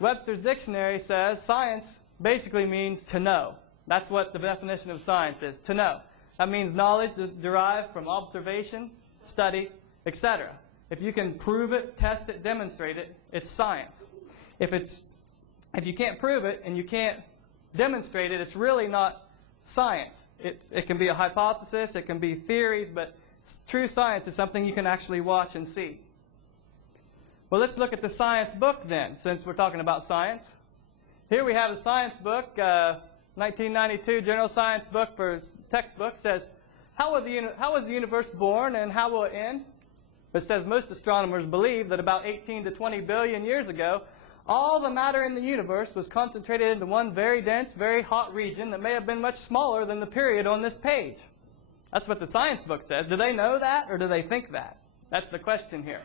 Webster's dictionary says science basically means to know. That's what the definition of science is, to know. That means knowledge derived from observation, study, etc. If you can prove it, test it, demonstrate it, it's science. If you can't prove it and you can't demonstrate it, it's really not science. It can be a hypothesis, it can be theories, but true science is something you can actually watch and see. Well, let's look at the science book then, since we're talking about science. Here we have a science book, 1992 General Science book for textbook. Says, how was the universe born and how will it end? It says most astronomers believe that about 18 to 20 billion years ago, all the matter in the universe was concentrated into one very dense, very hot region that may have been much smaller than the period on this page. That's what the science book says. Do they know that or do they think that? That's the question here.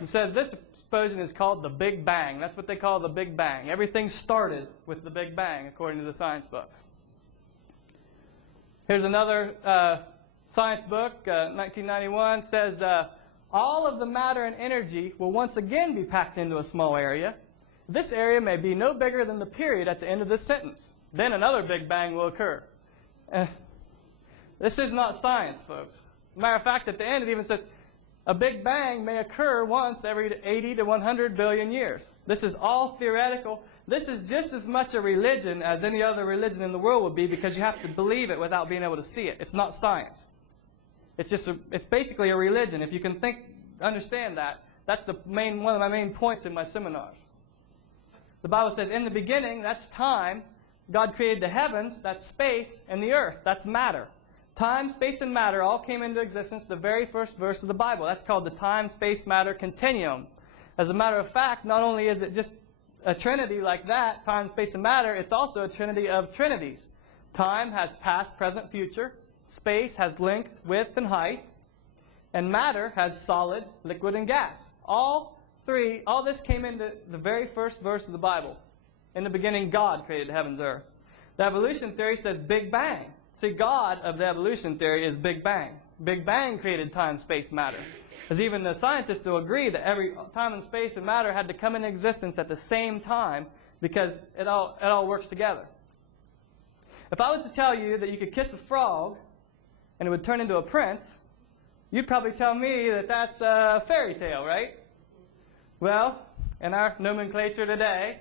It says this explosion is called the Big Bang. That's what they call the Big Bang. Everything started with the Big Bang, according to the science book. Here's another science book, 1991, says all of the matter and energy will once again be packed into a small area. This area may be no bigger than the period at the end of this sentence. Then another Big Bang will occur. This is not science, folks. Matter of fact, at the end it even says a Big Bang may occur once every 80 to 100 billion years. This is all theoretical. This is just as much a religion as any other religion in the world would be, because you have to believe it without being able to see it. It's not science. It's basically a religion. If you can understand that, that's one of my main points in my seminars. The Bible says, in the beginning, that's time. God created the heavens, that's space, and the earth, that's matter. Time, space, and matter all came into existence the very first verse of the Bible. That's called the time, space, matter continuum. As a matter of fact, not only is it just a trinity like that, time, space, and matter, it's also a trinity of trinities. Time has past, present, future. Space has length, width, and height. And matter has solid, liquid, and gas. All this came into the very first verse of the Bible. In the beginning, God created the heavens and earth. The evolution theory says Big Bang. See, God of the evolution theory is Big Bang. Big Bang created time, space, matter. As even the scientists will agree that every time and space and matter had to come into existence at the same time, because it all works together. If I was to tell you that you could kiss a frog and it would turn into a prince, you'd probably tell me that that's a fairy tale, right? Well, in our nomenclature today,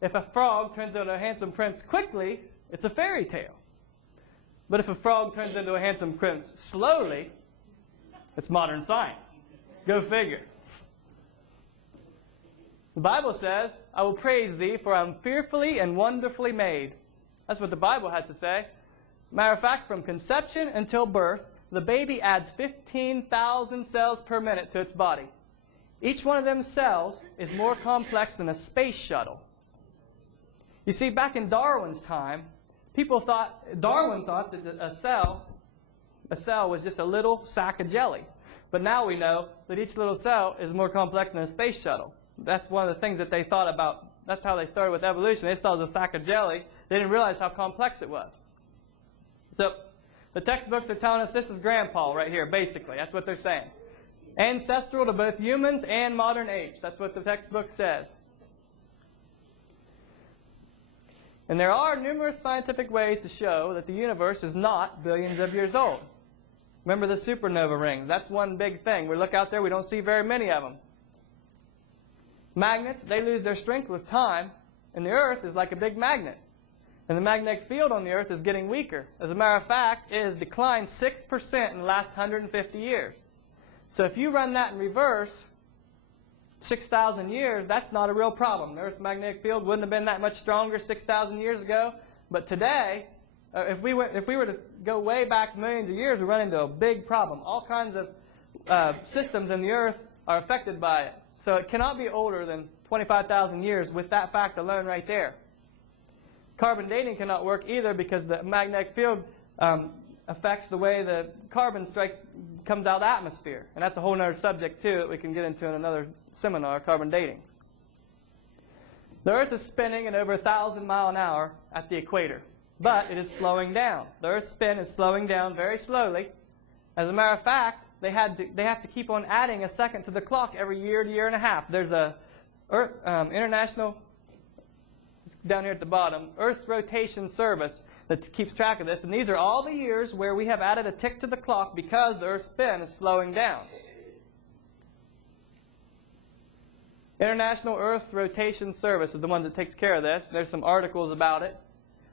if a frog turns into a handsome prince quickly, it's a fairy tale. But if a frog turns into a handsome prince slowly, it's modern science. Go figure. The Bible says, I will praise thee, for I am fearfully and wonderfully made. That's what the Bible has to say. Matter of fact, from conception until birth, the baby adds 15,000 cells per minute to its body. Each one of them cells is more complex than a space shuttle. You see, back in Darwin's time, Darwin thought that a cell was just a little sack of jelly. But now we know that each little cell is more complex than a space shuttle. That's one of the things that they thought about. That's how they started with evolution. They thought it was a sack of jelly. They didn't realize how complex it was. So the textbooks are telling us this is Grandpa right here, basically. That's what they're saying. Ancestral to both humans and modern apes. That's what the textbook says. And there are numerous scientific ways to show that the universe is not billions of years old. Remember the supernova rings. That's one big thing. We look out there, we don't see very many of them. Magnets, they lose their strength with time, and the Earth is like a big magnet. And the magnetic field on the Earth is getting weaker. As a matter of fact, it has declined 6% in the last 150 years. So if you run that in reverse, 6,000 years, that's not a real problem. The Earth's magnetic field wouldn't have been that much stronger 6,000 years ago. But today, if we were to go way back millions of years, we run into a big problem. All kinds of systems in the Earth are affected by it. So it cannot be older than 25,000 years with that fact alone right there. Carbon dating cannot work either because the magnetic field affects the way the carbon comes out of the atmosphere. And that's a whole other subject too that we can get into in another seminar, carbon dating. The Earth is spinning at over 1,000 miles an hour at the equator, but it is slowing down. The Earth's spin is slowing down very slowly. As a matter of fact, they have to keep on adding a second to the clock every year to year and a half. There's a International, down here at the bottom, Earth's rotation service that keeps track of this. And these are all the years where we have added a tick to the clock because the Earth's spin is slowing down. International Earth Rotation Service is the one that takes care of this. There's some articles about it.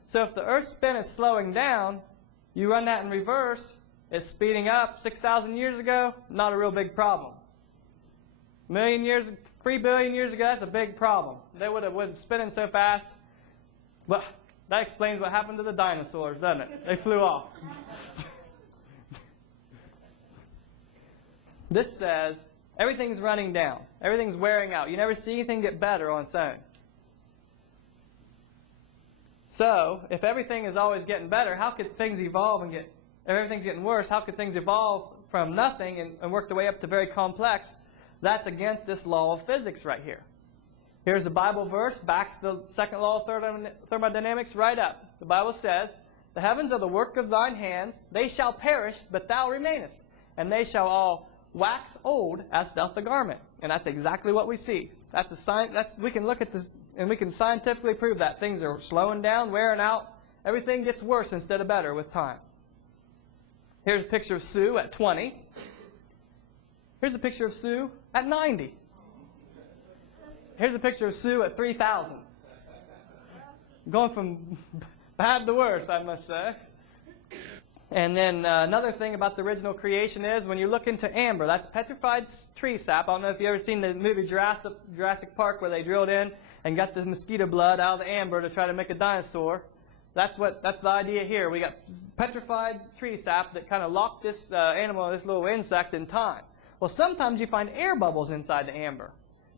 So if the Earth's spin is slowing down, you run that in reverse, it's speeding up. 6,000 years ago, not a real big problem. 3 billion years ago, that's a big problem. They would have spinning so fast. Well, that explains what happened to the dinosaurs, doesn't it? They flew off. This says everything's running down. Everything's wearing out. You never see anything get better on its own. So, if everything is always getting better, how could things evolve and if everything's getting worse, how could things evolve from nothing and work their way up to very complex? That's against this law of physics right here. Here's a Bible verse, backs the second law of thermodynamics right up. The Bible says, "The heavens are the work of thine hands. They shall perish, but thou remainest. And they shall all wax old as doth the garment." And that's exactly what we see. That's a sign. We can look at this and we can scientifically prove that things are slowing down, wearing out. Everything gets worse instead of better with time. Here's a picture of Sue at 20. Here's a picture of Sue at 90. Here's a picture of Sue at 3,000. Going from bad to worse, I must say. And then another thing about the original creation is when you look into amber, that's petrified tree sap. I don't know if you've ever seen the movie Jurassic Park where they drilled in and got the mosquito blood out of the amber to try to make a dinosaur. That's the idea here. We got petrified tree sap that kind of locked this animal, this little insect, in time. Well, sometimes you find air bubbles inside the amber.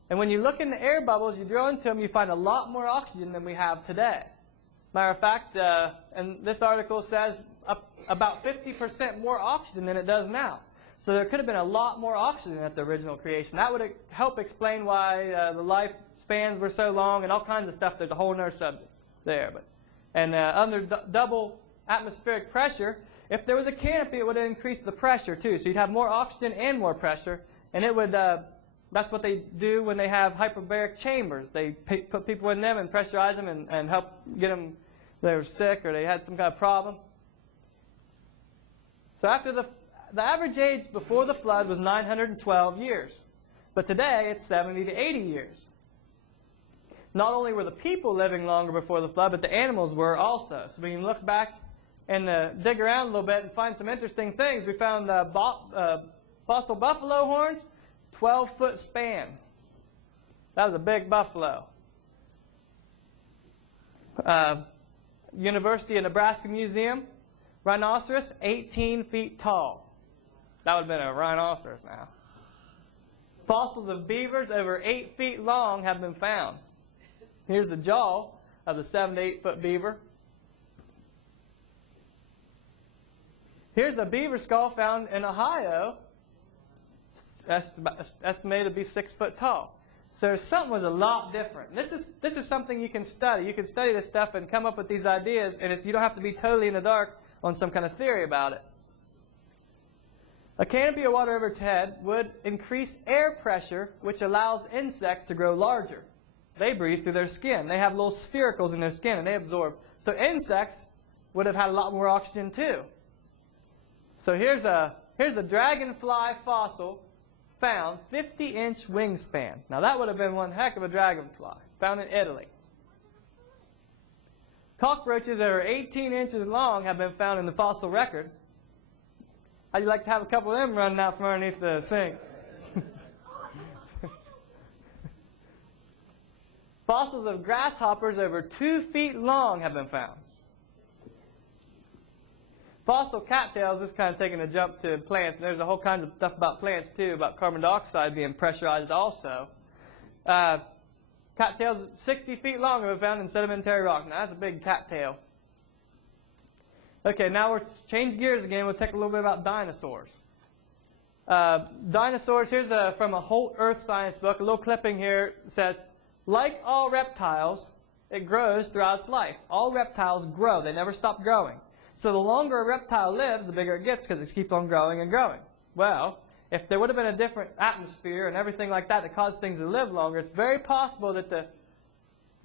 And when you look in the air bubbles, you drill into them, you find a lot more oxygen than we have today. Matter of fact, and this article says about 50% more oxygen than it does now. So there could have been a lot more oxygen at the original creation. That would help explain why the lifespans were so long and all kinds of stuff. There's a whole other subject there. And under double atmospheric pressure, if there was a canopy, it would increase the pressure too. So you'd have more oxygen and more pressure. And it would, that's what they do when they have hyperbaric chambers. They put people in them and pressurize them and help get them, they were sick or they had some kind of problem. So after the average age before the flood was 912 years. But today it's 70 to 80 years. Not only were the people living longer before the flood, but the animals were also. So we can look back and dig around a little bit and find some interesting things. We found fossil buffalo horns, 12-foot span. That was a big buffalo. University of Nebraska Museum, rhinoceros, 18 feet tall. That would have been a rhinoceros now. Fossils of beavers over 8 feet long have been found. Here's the jaw of the 7 to 8 foot beaver. Here's a beaver skull found in Ohio, estimated to be 6 foot tall. So something was a lot different. This is something you can study. You can study this stuff and come up with these ideas, and you don't have to be totally in the dark on some kind of theory about it. A canopy of water overhead would increase air pressure, which allows insects to grow larger. They breathe through their skin. They have little sphericals in their skin, and they absorb. So insects would have had a lot more oxygen too. So here's a dragonfly fossil found, 50-inch wingspan. Now that would have been one heck of a dragonfly, found in Italy. Cockroaches that are 18 inches long have been found in the fossil record. How'd you like to have a couple of them running out from underneath the sink? Fossils of grasshoppers over 2 feet long have been found. Fossil cattails is kind of taking a jump to plants, and there's a whole kind of stuff about plants too, about carbon dioxide being pressurized also. Cattails 60 feet long have been found in sedimentary rock. Now that's a big cattail. Okay, now we're change gears again. We'll talk a little bit about dinosaurs. Dinosaurs, here's from a Whole Earth Science book. A little clipping here says, like all reptiles, it grows throughout its life. All reptiles grow. They never stop growing. So the longer a reptile lives, the bigger it gets because it keeps on growing and growing. Well, if there would have been a different atmosphere and everything like that that caused things to live longer, it's very possible that the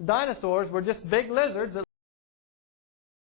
dinosaurs were just big lizards that